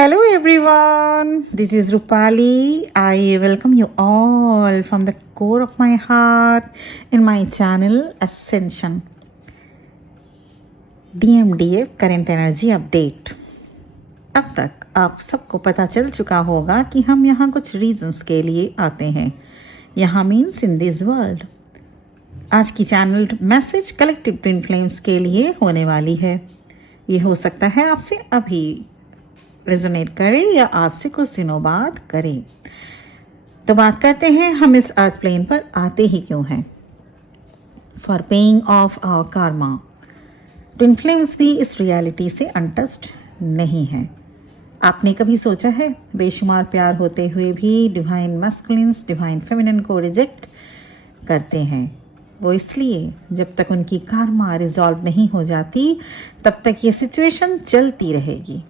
Hello everyone, this is Rupali. I welcome you all from the core of my heart in my channel Ascension. DMDF Current Energy Update. अब तक आप सबको पता चल चुका होगा कि हम यहाँ कुछ रीजंस के लिए आते हैं. यहाँ मीन्स इन दिस वर्ल्ड. आज की channel message collective twin flames के लिए होने वाली है. ये हो सकता है आपसे अभी रेजोनेट करें या आज से कुछ दिनों बाद करें. तो बात करते हैं हम इस अर्थ प्लेन पर आते ही क्यों हैं. For paying off our karma. Twin flames भी इस रियलिटी से अनटच्ड नहीं है. आपने कभी सोचा है बेशुमार प्यार होते हुए भी डिवाइन मैस्कुलिन्स डिवाइन फेमिनिन को रिजेक्ट करते हैं. वो इसलिए जब तक उनकी कार्मा रिजॉल्व नहीं हो जाती तब तक ये सिचुएशन चलती रहेगी.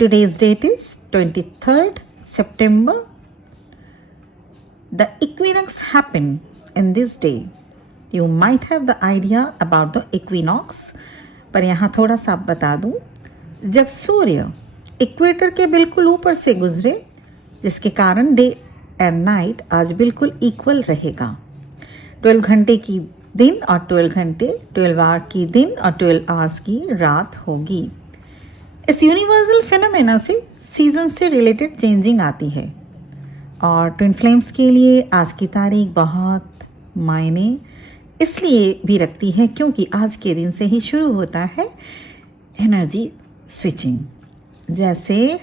Today's date is 23rd September. The equinox happened in this day. You might have the idea about the equinox, पर यहाँ थोड़ा सा बता दूँ. जब सूर्य इक्वेटर के बिल्कुल ऊपर से गुजरे, जिसके कारण डे एंड नाइट आज बिल्कुल इक्वल रहेगा. 12 घंटे की दिन और 12 आवर की दिन और 12 आवर्स की रात होगी. इस यूनिवर्सल फिनोमेना से सीजन से रिलेटेड चेंजिंग आती है और ट्विन फ्लेम्स के लिए आज की तारीख बहुत मायने इसलिए भी रखती है क्योंकि आज के दिन से ही शुरू होता है एनर्जी स्विचिंग. जैसे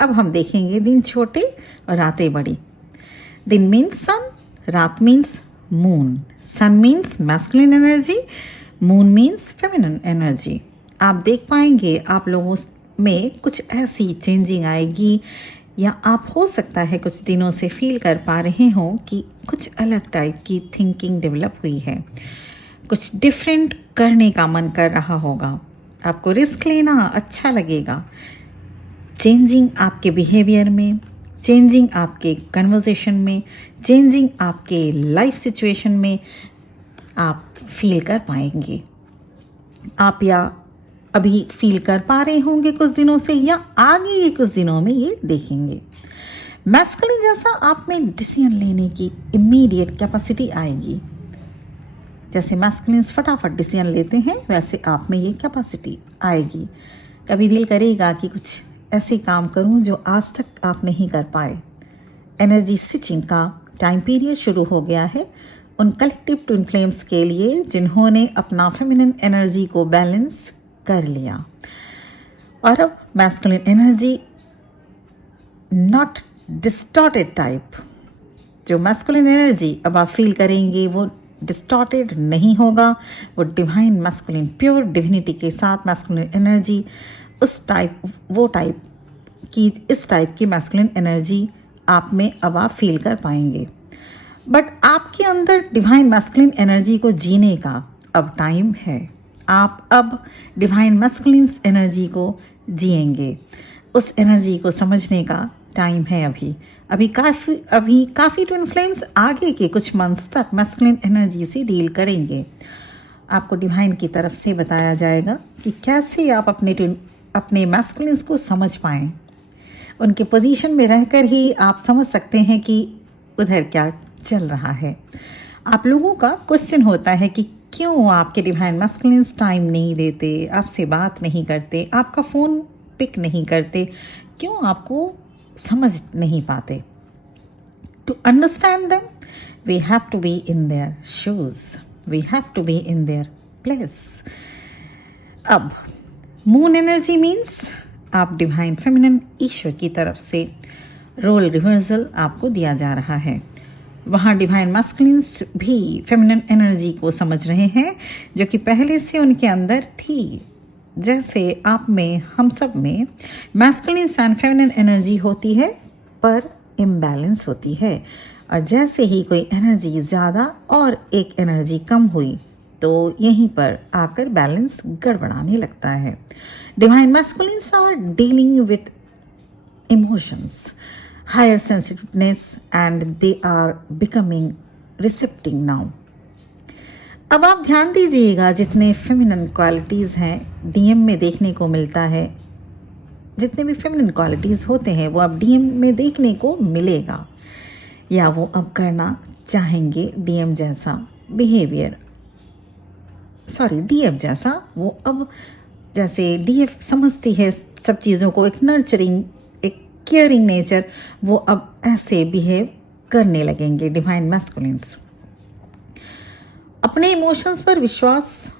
अब हम देखेंगे दिन छोटे और रातें बड़ी. दिन मीन्स सन, रात means moon. Sun means masculine energy, moon means feminine energy. आप देख पाएंगे आप लोगों में कुछ ऐसी चेंजिंग आएगी या आप हो सकता है कुछ दिनों से फील कर पा रहे हो कि कुछ अलग टाइप की थिंकिंग डेवलप हुई है. कुछ डिफरेंट करने का मन कर रहा होगा. आपको रिस्क लेना अच्छा लगेगा. चेंजिंग आपके बिहेवियर में, चेंजिंग आपके कन्वर्सेशन में, चेंजिंग आपके लाइफ सिचुएशन में आप फील कर पाएंगे. आप या अभी फील कर पा रहे होंगे कुछ दिनों से या आगे के कुछ दिनों में ये देखेंगे. मैस्कुलिन जैसा आप में डिसीजन लेने की इमीडिएट कैपेसिटी आएगी. जैसे मैस्कुलिन्स फटाफट डिसीजन लेते हैं वैसे आप में ये कैपेसिटी आएगी. कभी दिल करेगा कि कुछ ऐसे काम करूं जो आज तक आप नहीं कर पाए. एनर्जी स्विचिंग का टाइम पीरियड शुरू हो गया है उन कलेक्टिव ट्विन फ्लेम्स के लिए जिन्होंने अपना फेमिनिन एनर्जी को बैलेंस कर लिया. और अब masculine energy not distorted type. जो मैस्कुलिन एनर्जी अब आप फील करेंगे वो डिस्टॉर्टेड नहीं होगा. वो डिवाइन मैस्कुलिन प्योर डिविनिटी के साथ मैस्कुलिन एनर्जी उस टाइप वो टाइप की इस टाइप की मैस्कुलिन एनर्जी आप में अब आप फील कर पाएंगे. बट आपके अंदर डिवाइन मैस्कुलिन एनर्जी को जीने का अब टाइम है. आप अब डिवाइन मैस्कुलिन्स एनर्जी को जिएंगे. उस एनर्जी को समझने का टाइम है. अभी काफ़ी ट्विन फ्लेम्स आगे के कुछ मंथ्स तक मैस्कुलिन एनर्जी से डील करेंगे. आपको डिवाइन की तरफ से बताया जाएगा कि कैसे आप अपने मैस्कुलिन्स को समझ पाएं. उनके पोजीशन में रहकर ही आप समझ सकते हैं कि उधर क्या चल रहा है. आप लोगों का क्वेश्चन होता है कि क्यों आपके डिवाइन मैस्कुलिन्स टाइम नहीं देते, आपसे बात नहीं करते, आपका फ़ोन पिक नहीं करते, क्यों आपको समझ नहीं पाते. To understand them we have to be in their shoes, we have to be in their place. अब मून एनर्जी मीन्स आप डिवाइन फेमिनिन ईश्वर की तरफ से रोल रिवर्सल आपको दिया जा रहा है. वहाँ डिवाइन मैस्कुलिन्स भी फेमिनिन एनर्जी को समझ रहे हैं जो कि पहले से उनके अंदर थी. जैसे आप में हम सब में मैस्कुलिन्स एंड फेमिनिन एनर्जी होती है पर इम्बैलेंस होती है. और जैसे ही कोई एनर्जी ज़्यादा और एक एनर्जी कम हुई तो यहीं पर आकर बैलेंस गड़बड़ाने लगता है. Divine masculines are dealing with emotions, higher sensitiveness and they are becoming receptive now. अब आप ध्यान दीजिएगा जितने फेमिनिन क्वालिटीज़ हैं डीएम में देखने को मिलता है जितने भी फेमिनिन क्वालिटीज़ होते हैं वो अब डीएम में देखने को मिलेगा, या वो अब करना चाहेंगे डीएम जैसा बिहेवियर, सॉरी डीएफ जैसा। वो अब जैसे डीएफ समझती है सब चीज़ों को, एक नर्चरिंग, एक केयरिंग नेचर, वो अब ऐसे बिहेव करने लगेंगे डिवाइन मैस्कुलिन्स। अपने इमोशंस पर विश्वास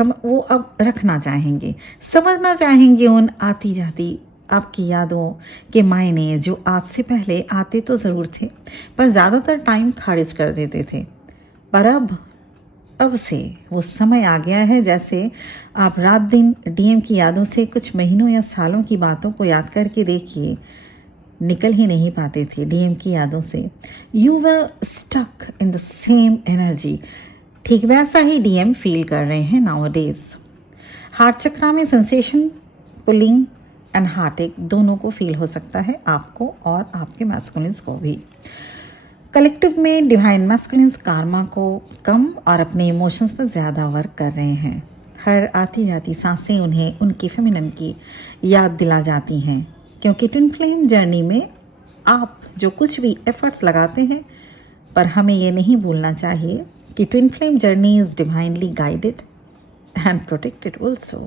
वो अब रखना चाहेंगे, समझना चाहेंगे उन आती जाती आपकी यादों के मायने, जो आज से पहले आते तो ज़रूर थे पर ज़्यादातर टाइम खारिज कर देते थे। पर अब से वो समय आ गया है, जैसे आप रात दिन डीएम की यादों से कुछ महीनों या सालों की बातों को याद करके देखिए, निकल ही नहीं पाते थे डीएम की यादों से। You were stuck in the same energy. ठीक वैसा ही डीएम फील कर रहे हैं नाउअडेज। हार्ट चक्रा में सेंसेशन, पुलिंग एंड हार्ट एक दोनों को फील हो सकता है, आपको और आपके मैस्कुलिन्स को भी। कलेक्टिव में डिवाइन मैस्कुलिन्स कार्मा को कम और अपने इमोशंस पर ज़्यादा वर्क कर रहे हैं। हर आती जाती सांसें उन्हें उनकी फेमिनिन की याद दिला जाती हैं, क्योंकि ट्विन फ्लेम जर्नी में आप जो कुछ भी एफर्ट्स लगाते हैं, पर हमें ये नहीं भूलना चाहिए कि twin flame journey is divinely guided and protected also.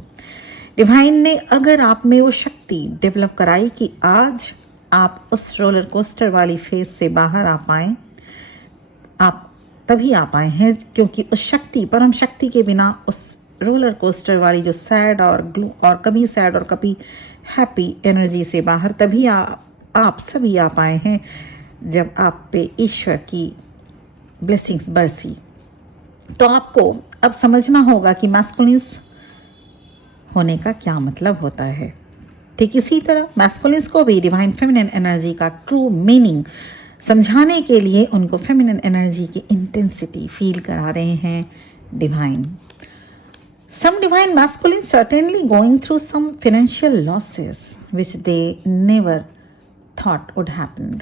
Divine ने अगर आप में वो शक्ति डेवलप कराई कि आज आप उस रोलर कोस्टर वाली फेज से बाहर आ पाए, आप तभी आ पाए हैं क्योंकि उस शक्ति, परम शक्ति के बिना उस रोलर कोस्टर वाली जो सैड और ग्लू और कभी सैड और कभी हैप्पी एनर्जी से बाहर तभी आप सभी आ पाए हैं जब आप पे ईश्वर की ब्लेसिंग्स बरसी। तो आपको अब समझना होगा कि मैस्कुलिन्स होने का क्या मतलब होता है। ठीक इसी तरह मैस्कुलिन्स को भी डिवाइन फेमिनिन एनर्जी का ट्रू मीनिंग समझाने के लिए उनको फेमिनिन एनर्जी की इंटेंसिटी फील करा रहे हैं divine. Some divine masculines certainly going through some financial losses which they never thought would happen.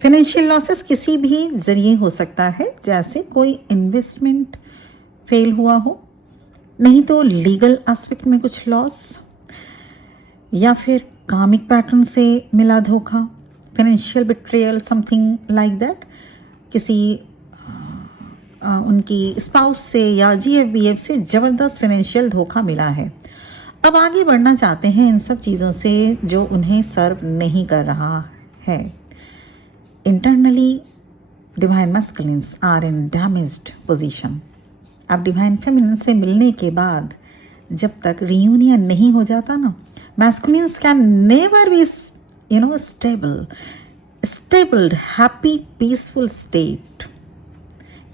Financial losses किसी भी जरिए हो सकता है, जैसे कोई इन्वेस्टमेंट फेल हुआ हो, नहीं तो लीगल एस्पेक्ट में कुछ लॉस, या फिर कामिक पैटर्न से मिला धोखा, financial betrayal, something like that. किसी उनकी स्पाउस से या जीएफबीएफ से ज़बरदस्त फाइनेंशियल धोखा मिला है। अब आगे बढ़ना चाहते हैं इन सब चीज़ों से जो उन्हें सर्व नहीं कर रहा है। Internally divine masculines are in damaged position. अब डिवाइन फेमिनिन से मिलने के बाद जब तक रियूनियन नहीं हो जाता ना, masculines can never be stabled happy peaceful state,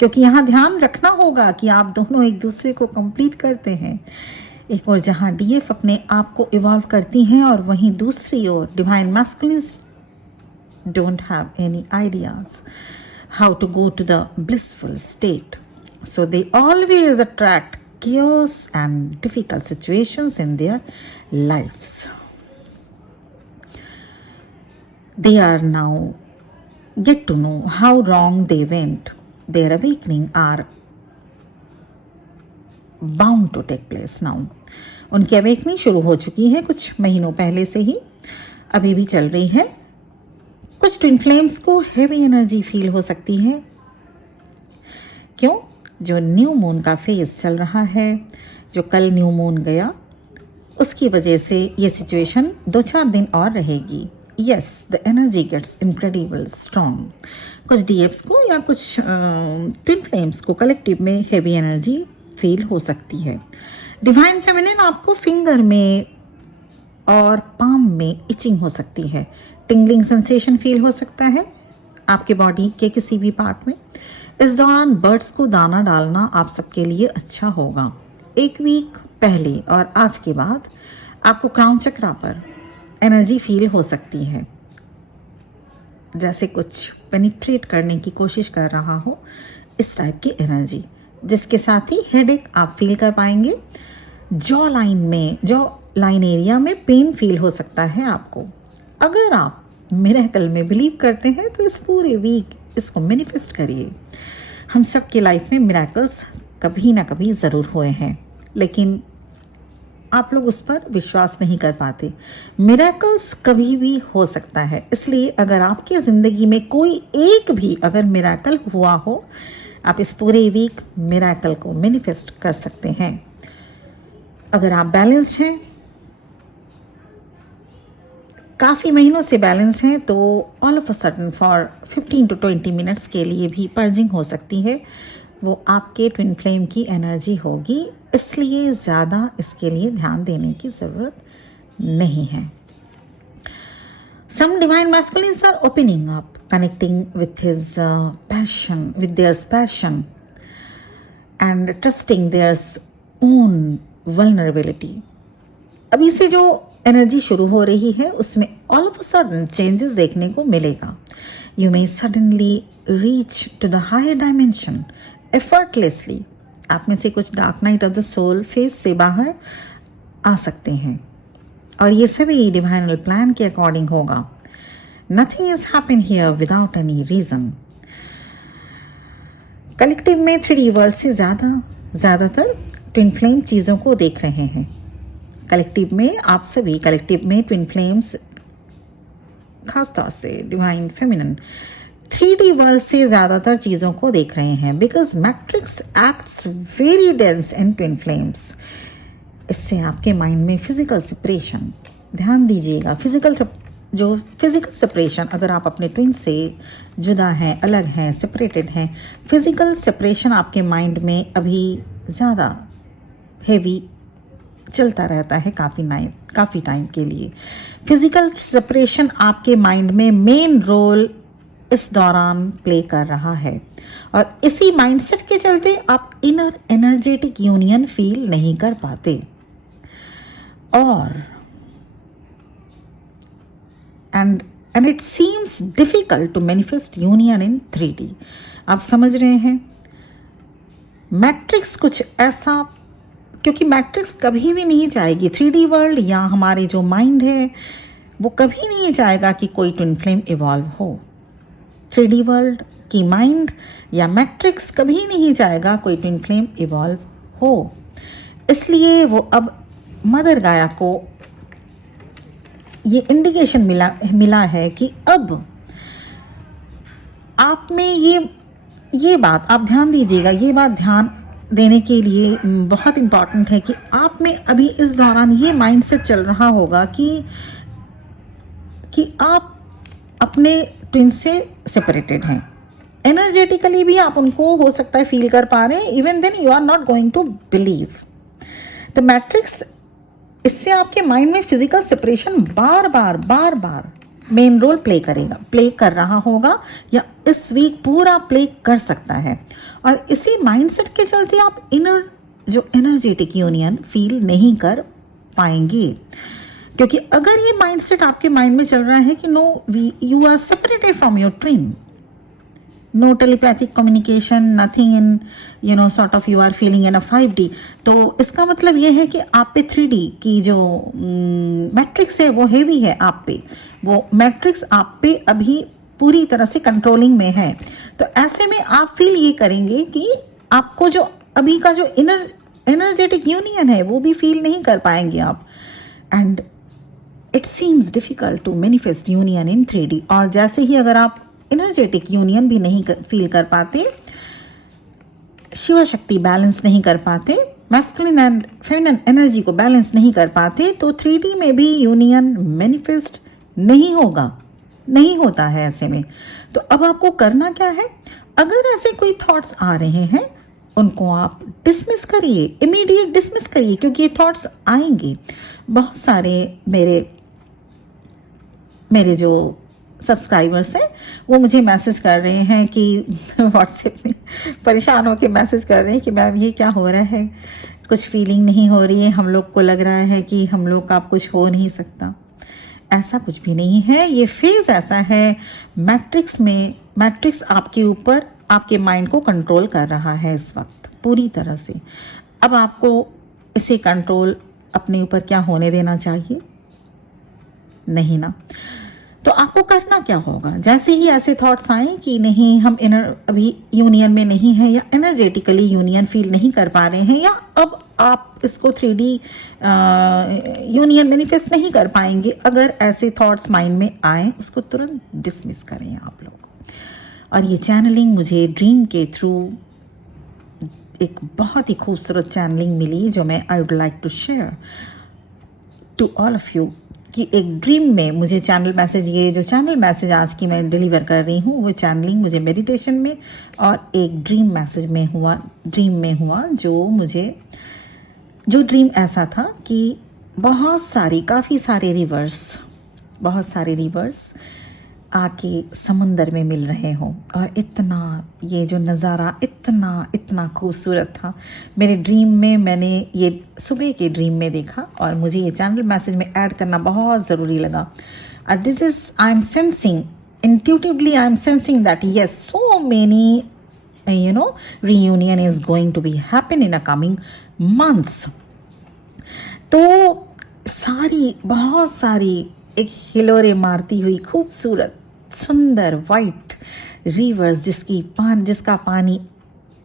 क्योंकि यहाँ ध्यान रखना होगा कि आप दोनों एक दूसरे को कंप्लीट करते हैं। एक और जहाँ डीएफ अपने आप को इवॉल्व करती हैं और वहीं दूसरी ओर divine masculines don't have any ideas how to go to the blissful state, so they always attract chaos and difficult situations in their lives. They are now get to know how wrong they went. Their awakening are bound to take place now. उनकी awakening शुरू हो चुकी है कुछ महीनों पहले से ही, अभी भी चल रही है। कुछ ट्विन फ्लेम्स को हेवी एनर्जी फील हो सकती है। क्यों? जो न्यू मून का फेज चल रहा है, जो कल न्यू मून गया, उसकी वजह से ये सिचुएशन 2-4 दिन और रहेगी। Yes, the energy gets incredible strong. कुछ डीएफ्स को या कुछ ट्विन फ्लेम्स को कलेक्टिव में हेवी एनर्जी फील हो सकती है। डिवाइन फेमिनिन आपको फिंगर में और पाम में इचिंग हो सकती है, टिंगलिंग सेंसेशन फील हो सकता है आपके बॉडी के किसी भी पार्ट में। इस दौरान बर्ड्स को दाना डालना आप सबके लिए अच्छा होगा। 1 वीक पहले और आज के बाद आपको क्राउन चक्रा पर एनर्जी फील हो सकती है, जैसे कुछ पेनिट्रेट करने की कोशिश कर रहा हो, इस टाइप की एनर्जी, जिसके साथ ही हेडेक आप फील कर पाएंगे। जॉ लाइन एरिया में पेन फील हो सकता है आपको। अगर आप मिरेकल में बिलीव करते हैं तो इस पूरे वीक इसको मैनिफेस्ट करिए। हम सब की लाइफ में मिरेकल्स कभी ना कभी ज़रूर हुए हैं, लेकिन आप लोग उस पर विश्वास नहीं कर पाते। मिरेकल्स कभी भी हो सकता है, इसलिए अगर आपकी ज़िंदगी में कोई एक भी अगर मिरेकल हुआ हो, आप इस पूरे वीक मिरेकल को मैनिफेस्ट कर सकते हैं। अगर आप बैलेंस्ड हैं, काफ़ी महीनों से बैलेंस हैं, तो all of a sudden for 15 to 20 minutes के लिए भी पर्जिंग हो सकती है। वो आपके ट्विन फ्लेम की एनर्जी होगी, इसलिए ज़्यादा इसके लिए ध्यान देने की ज़रूरत नहीं है। Some divine masculines are opening up, connecting with his passion, with their passion, and trusting their own vulnerability. अभी से जो एनर्जी शुरू हो रही है उसमें all of a sudden changes देखने को मिलेगा। You may suddenly reach to the higher dimension effortlessly. आप में से कुछ dark night of the soul phase से बाहर आ सकते हैं, और ये सभी डिवाइनल प्लान के अकॉर्डिंग होगा। Nothing is happen here without any reason. Collective में 3D वर्ल्ड से ज़्यादातर ट्विन फ्लेम चीज़ों को देख रहे हैं। कलेक्टिव में आप सभी कलेक्टिव में ट्विन फ्लेम्स, खासतौर से डिवाइन फेमिनिन 3D वर्ल्ड से ज़्यादातर चीज़ों को देख रहे हैं, because matrix acts very dense in twin flames. इससे आपके माइंड में फिजिकल सेपरेशन, ध्यान दीजिएगा, फिजिकल सेपरेशन, अगर आप अपने ट्विन से जुदा हैं, अलग हैं, सेपरेटेड हैं, फिजिकल सेपरेशन आपके माइंड में अभी ज़्यादा हेवी चलता रहता है काफ़ी टाइम के लिए। फिजिकल सेपरेशन आपके माइंड में मेन रोल इस दौरान प्ले कर रहा है, और इसी माइंडसेट के चलते आप इनर एनर्जेटिक यूनियन फील नहीं कर पाते। और and it seems difficult to manifest union in 3D। आप समझ रहे हैं, मैट्रिक्स कुछ ऐसा, क्योंकि मैट्रिक्स कभी भी नहीं चाहेगी 3D वर्ल्ड या हमारे जो माइंड है वो कभी नहीं चाहेगा कि कोई ट्विन फ्लेम इवॉल्व हो। 3D वर्ल्ड की माइंड या मैट्रिक्स कभी नहीं चाहेगा कोई ट्विन फ्लेम इवॉल्व हो। इसलिए वो अब मदर गाया को ये इंडिकेशन मिला है कि अब आप में ये बात आप ध्यान दीजिएगा, ये बात ध्यान देने के लिए बहुत इंपॉर्टेंट है कि आप में अभी इस दौरान ये माइंडसेट चल रहा होगा कि आप अपने ट्विन से सेपरेटेड हैं। एनर्जेटिकली भी आप उनको हो सकता है फील कर पा रहे हैं, even then you are not going to believe. The matrix इससे आपके माइंड में फिजिकल सेपरेशन बार बार मेन रोल प्ले कर रहा होगा, या इस वीक पूरा प्ले कर सकता है। और इसी माइंडसेट के चलते आप इनर जो एनर्जेटिक यूनियन फील नहीं कर पाएंगे, क्योंकि अगर ये माइंडसेट आपके माइंड में चल रहा है कि no you are separated from your twin, no telepathic communication, nothing in sort of you are feeling in a 5D, तो इसका मतलब ये है कि आप पे 3D की जो मैट्रिक्स है वो हेवी है आप पे, वो मैट्रिक्स आप पे अभी पूरी तरह से कंट्रोलिंग में है। तो ऐसे में आप फील ये करेंगे कि आपको जो अभी का जो इनर एनर्जेटिक यूनियन है वो भी फील नहीं कर पाएंगे आप। And it seems difficult to manifest union in 3D। और जैसे ही अगर आप एनर्जेटिक यूनियन भी नहीं फील कर पाते, शिव शक्ति बैलेंस नहीं कर पाते, मैस्कुलिन एंड फेमिनिन एनर्जी को बैलेंस नहीं कर पाते, तो 3D में भी यूनियन मैनिफेस्ट नहीं होता है ऐसे में। तो अब आपको करना क्या है, अगर ऐसे कोई थॉट्स आ रहे हैं उनको आप डिसमिस करिए, इमीडिएट डिसमिस करिए, क्योंकि ये थॉट्स आएंगे। बहुत सारे मेरे जो सब्सक्राइबर्स हैं वो मुझे मैसेज कर रहे हैं कि व्हाट्सएप में परेशान होकर मैसेज कर रहे हैं कि मैम ये क्या हो रहा है, कुछ फीलिंग नहीं हो रही है, हम लोग को लग रहा है कि हम लोग का कुछ हो नहीं सकता। ऐसा कुछ भी नहीं है, ये फेज ऐसा है, मैट्रिक्स आपके ऊपर आपके माइंड को कंट्रोल कर रहा है इस वक्त पूरी तरह से। अब आपको इसे कंट्रोल अपने ऊपर क्या होने देना चाहिए, नहीं ना। तो आपको करना क्या होगा, जैसे ही ऐसे थॉट्स आए कि नहीं हम अभी यूनियन में नहीं है, या एनर्जेटिकली यूनियन फील नहीं कर पा रहे हैं, या अब आप इसको 3D यूनियन मैनिफेस्ट नहीं कर पाएंगे। अगर ऐसे थॉट्स माइंड में आए, उसको तुरंत डिसमिस करें आप लोग। और ये चैनलिंग मुझे ड्रीम के थ्रू एक बहुत ही खूबसूरत चैनलिंग मिली, जो मैं I would like to share to all of you. कि एक ड्रीम में मुझे चैनल मैसेज, ये जो चैनल मैसेज आज की मैं डिलीवर कर रही हूँ, वो चैनलिंग मुझे मेडिटेशन में और एक ड्रीम मैसेज में हुआ, ड्रीम में हुआ। जो ड्रीम ऐसा था कि काफ़ी सारे रिवर्स आके समुंदर में मिल रहे हों, और इतना, ये जो नज़ारा इतना खूबसूरत था। मेरे ड्रीम में मैंने ये सुबह के ड्रीम में देखा, और मुझे ये चैनल मैसेज में ऐड करना बहुत ज़रूरी लगा। This is, I am sensing intuitively, I am sensing that yes, so many reunion is going to be happen in a coming months. तो बहुत सारी एक हिलोरे मारती हुई खूबसूरत सुंदर वाइट रिवर्स, जिसका पानी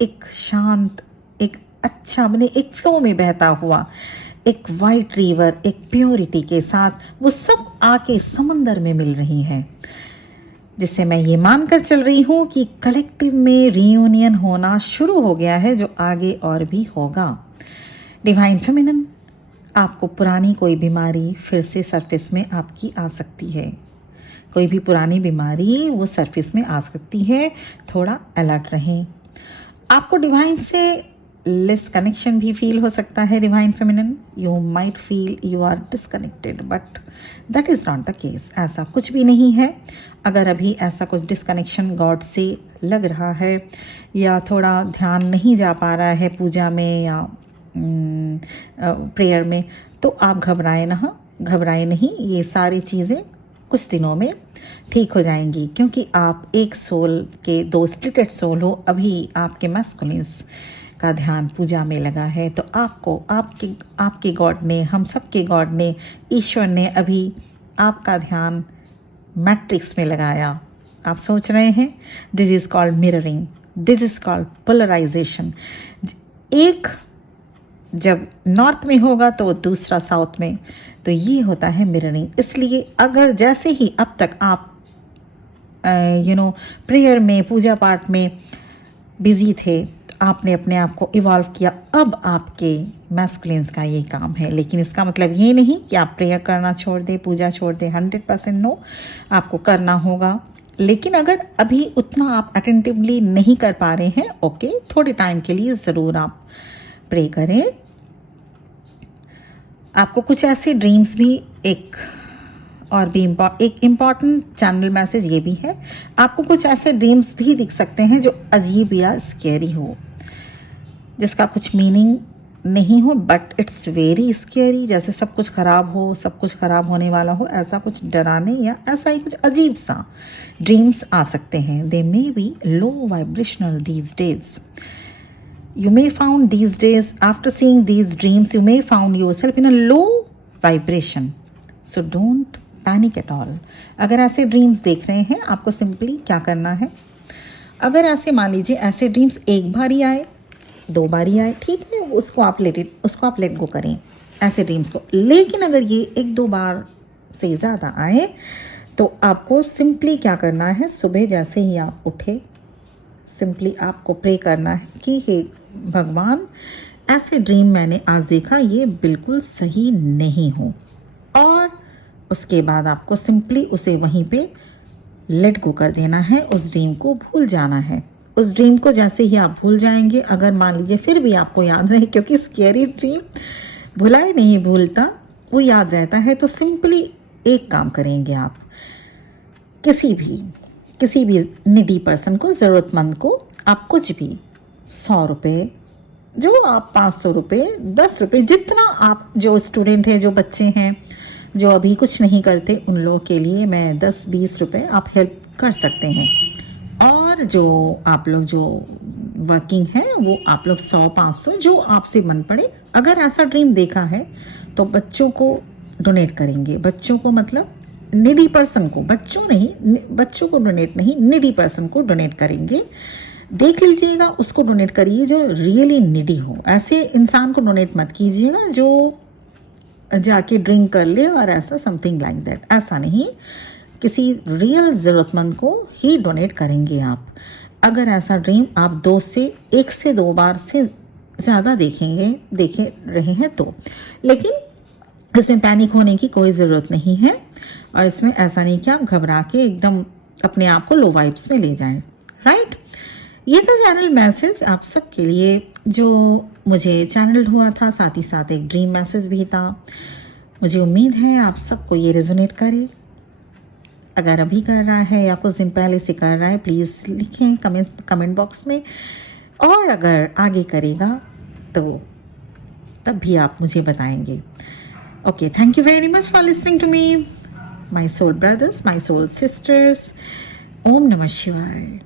एक शांत, एक अच्छा बने, एक फ्लो में बहता हुआ, एक वाइट रिवर, एक प्योरिटी के साथ, वो सब आके समंदर में मिल रही हैं। जिससे मैं ये मानकर चल रही हूँ कि कलेक्टिव में रीयूनियन होना शुरू हो गया है, जो आगे और भी होगा। डिवाइन फेमिनिन, आपको पुरानी कोई बीमारी फिर से सरफेस में आपकी आ सकती है। कोई भी पुरानी बीमारी वो सरफेस में आ सकती है, थोड़ा अलर्ट रहें। आपको डिवाइन से लेस कनेक्शन भी फील हो सकता है। Divine feminine, you might feel you are disconnected, but that is not the case. ऐसा कुछ भी नहीं है। अगर अभी ऐसा कुछ डिस्कनेक्शन गॉड से लग रहा है, या थोड़ा ध्यान नहीं जा पा रहा है पूजा में या प्रेयर में, तो आप घबराए नहीं। ये सारी चीज़ें कुछ दिनों में ठीक हो जाएंगी, क्योंकि आप एक सोल के दो स्प्लिटेड सोल हो। अभी आपके मैस्कुलिन्स का ध्यान पूजा में लगा है, तो आपको आपके गॉड ने, हम सबके गॉड ने, ईश्वर ने अभी आपका ध्यान मैट्रिक्स में लगाया। आप सोच रहे हैं, this is called mirroring, this is called polarisation. एक जब नॉर्थ में होगा तो दूसरा साउथ में, तो ये होता है मिररिंग। इसलिए अगर जैसे ही अब तक आप प्रेयर में, पूजा पाठ में बिजी थे, तो आपने अपने आप को इवॉल्व किया। अब आपके मैस्कुलिन्स का ये काम है। लेकिन इसका मतलब ये नहीं कि आप प्रेयर करना छोड़ दें, पूजा छोड़ दें। 100% नो, आपको करना होगा। लेकिन अगर अभी उतना आप अटेंटिवली नहीं कर पा रहे हैं, ओके, थोड़े टाइम के लिए ज़रूर आप प्रे करें। आपको कुछ ऐसे ड्रीम्स भी, एक इम्पॉर्टेंट चैनल मैसेज ये भी है, आपको कुछ ऐसे ड्रीम्स भी दिख सकते हैं जो अजीब या स्कैरी हो, जिसका कुछ मीनिंग नहीं हो, बट इट्स वेरी स्कैरी। जैसे सब कुछ खराब हो, सब कुछ खराब होने वाला हो, ऐसा कुछ डराने या ऐसा ही कुछ अजीब सा ड्रीम्स आ सकते हैं। They may be low vibrational these days. You may found these days, after seeing these dreams, you may found yourself in a low vibration. So don't panic at all. अगर ऐसे ड्रीम्स देख रहे हैं, आपको simply क्या करना है, अगर ऐसे मान लीजिए ऐसे ड्रीम्स एक बार ही आए, 2 बार ही आए, ठीक है, उसको आप लेट गो करें ऐसे ड्रीम्स को। लेकिन अगर ये 1-2 बार से ज़्यादा आए, तो आपको सिंपली क्या करना है, सुबह जैसे ही आप उठे, सिंपली आपको प्रे करना है कि हे भगवान, ऐसे ड्रीम मैंने आज देखा, ये बिल्कुल सही नहीं हो। और उसके बाद आपको सिंपली उसे वहीं पे लेट गो कर देना है, उस ड्रीम को भूल जाना है। उस ड्रीम को जैसे ही आप भूल जाएंगे, अगर मान लीजिए फिर भी आपको याद रहे, क्योंकि स्कैरी ड्रीम भुलाए नहीं भूलता, वो याद रहता है, तो सिंपली एक काम करेंगे आप, किसी भी निडी पर्सन को, ज़रूरतमंद को, आप कुछ भी 100 रुपये, जो आप 500 रुपये, 10 रुपये, जितना आप, जो स्टूडेंट हैं, जो बच्चे हैं, जो अभी कुछ नहीं करते, उन लोगों के लिए मैं 10-20 रुपये आप हेल्प कर सकते हैं। और जो आप लोग जो वर्किंग हैं, वो आप लोग 100-500, जो आपसे मन पड़े। अगर ऐसा ड्रीम देखा है तो बच्चों को डोनेट करेंगे। बच्चों को मतलब निडी पर्सन को, बच्चों को डोनेट नहीं, निडी पर्सन को डोनेट करेंगे। देख लीजिएगा, उसको डोनेट करिए जो रियली निडी हो। ऐसे इंसान को डोनेट मत कीजिएगा जो जाके ड्रिंक कर ले और ऐसा समथिंग लाइक दैट, ऐसा नहीं। किसी रियल ज़रूरतमंद को ही डोनेट करेंगे आप। अगर ऐसा ड्रीम आप 1 से 2 बार से ज़्यादा देखे रहे हैं तो, लेकिन इसमें पैनिक होने की कोई ज़रूरत नहीं है। और इसमें ऐसा नहीं कि आप घबरा के एकदम अपने आप को लो वाइब्स में ले जाएं, राइट। ये था चैनल मैसेज आप सबके लिए जो मुझे चैनल हुआ था, साथ ही साथ एक ड्रीम मैसेज भी था। मुझे उम्मीद है आप सबको ये रेजोनेट करे। अगर अभी कर रहा है या कुछ दिन पहले से कर रहा है, प्लीज़ लिखें कमेंट बॉक्स में। और अगर आगे करेगा तो तब भी आप मुझे बताएंगे। Okay, thank you very much for listening to me, my soul brothers, my soul sisters. ओम नमः शिवाय।